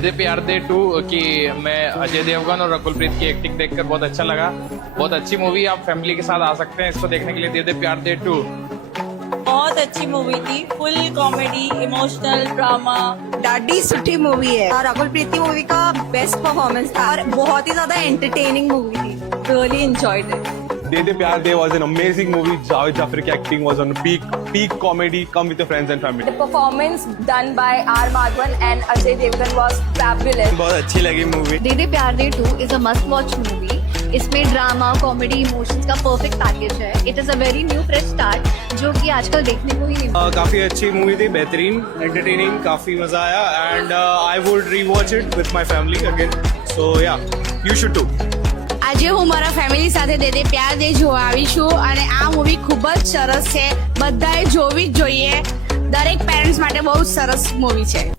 दे प्यार दे 2 कि मैं अजय देवगन और रकुल प्रीत की एक्टिंग देखकर बहुत अच्छा लगा। बहुत अच्छी मूवी, आप फैमिली के साथ आ सकते हैं इसको देखने के लिए। दे प्यार दे 2 बहुत अच्छी मूवी थी, फुल कॉमेडी, इमोशनल ड्रामा। ॾाढी सुठी मूवी है और राहुल प्रीत की मूवी का बेस्ट परफॉर्मेंस था और बहुत ही ज्यादा एंटरटेनिंग मूवी थी। Really enjoyed it. De Pyaar De was an amazing movie. Javed Jafri की acting was on peak comedy. Come with your friends and family. The performance done by R. Madhavan and Ajay Devgan was fabulous. बहुत अच्छी लगी movie. They Pyaar they 2 is a must watch movie. इसमें drama, comedy, emotions का perfect package है। It is a very new fresh start जो कि आजकल देखने को ही नहीं काफी अच्छी मूवी थी, बेहतरीन, एंटरटेनिंग, काफी मजा आया and I would rewatch it with my family again. So yeah, you should to. આજે હું મારા ફેમિલી સાથે દે પ્યાર દે જોવા આવી છું અને આ મૂવી ખૂબ જ સરસ છે, બધાએ જોવી જ જોઈએ. દરેક પેરેન્ટ્સ માટે બહુ સરસ મૂવી છે.